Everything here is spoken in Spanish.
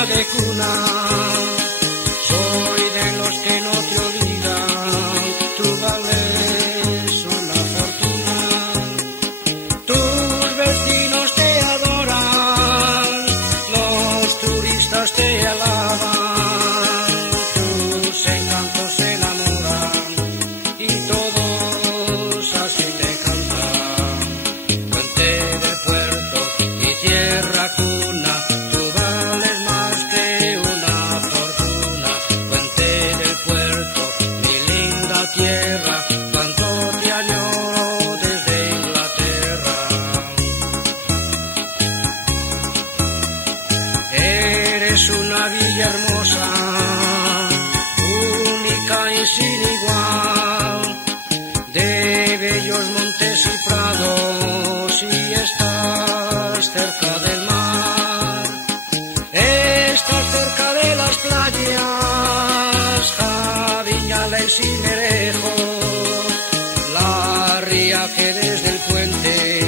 niña de cuna, soy de los que no te olvidan, tú vales una fortuna. Tus vecinos te adoran, los turistas te alaban, tus encantos se enamoran y todos así te cantan. Puente del puerto y tierra cuna, tú vales más que una fortuna. Puente del puerto, mi linda tierra, cuánto te añoro desde Inglaterra. Eres una villa hermosa, única y sin igual, de bellos montes y prados, y estás cerca del mar. Estás cerca de las playas, Javiñales y Merejo, la ría que desde el puente